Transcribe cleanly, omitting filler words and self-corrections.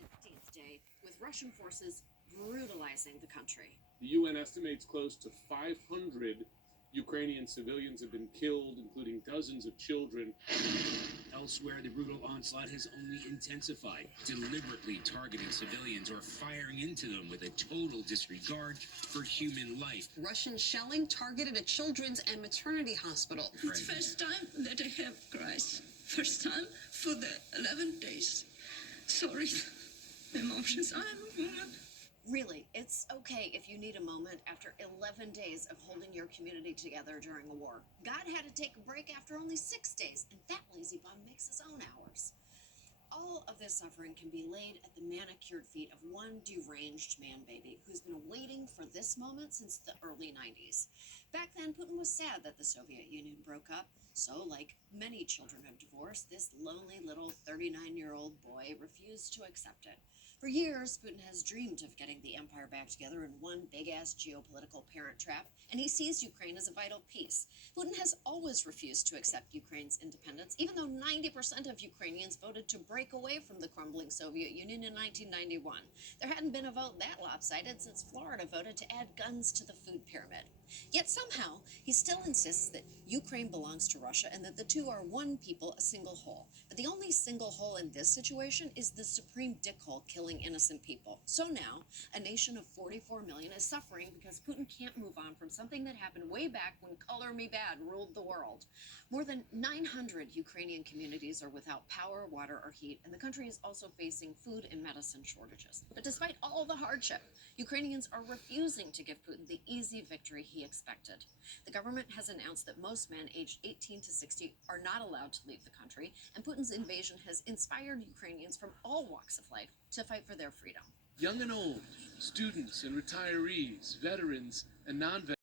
15th day with Russian forces brutalizing the country. The UN estimates close to 500 Ukrainian civilians have been killed, including dozens of children. Elsewhere, the brutal onslaught has only intensified, deliberately targeting civilians or firing into them with a total disregard for human life. Russian shelling targeted a children's and maternity hospital. It's first time that I have cries. First time for the 11 days. Sorry, emotions. I'm a woman. Really, it's okay if you need a moment after 11 days of holding your community together during a war. God had to take a break after only 6 days, and that lazy bum makes his own hours. All of this suffering can be laid at the manicured feet of one deranged man baby who's been waiting for this moment since the early 90s. Back then, Putin was sad that the Soviet Union broke up. So, like many children of divorce, this lonely little 39-year-old boy refused to accept it. For years, Putin has dreamed of getting the empire back together in one big-ass geopolitical parent trap, and he sees Ukraine as a vital piece. Putin has always refused to accept Ukraine's independence, even though 90% of Ukrainians voted to break away from the crumbling Soviet Union in 1991. There hadn't been a vote that lopsided since Florida voted to add guns to the food pyramid. Yet somehow, he still insists that Ukraine belongs to Russia and that the two are one people, a single whole. But the only single whole in this situation is the supreme dickhole killing innocent people. So now, a nation of 44 million is suffering because Putin can't move on from something that happened way back when Color Me Bad ruled the world. More than 900 Ukrainian communities are without power, water, or heat, and the country is also facing food and medicine shortages. But despite all the hardship, Ukrainians are refusing to give Putin the easy victory he expected. The government has announced that most men aged 18 to 60 are not allowed to leave the country, and Putin's invasion has inspired Ukrainians from all walks of life to fight for their freedom. Young and old, students and retirees, veterans and non-veterans.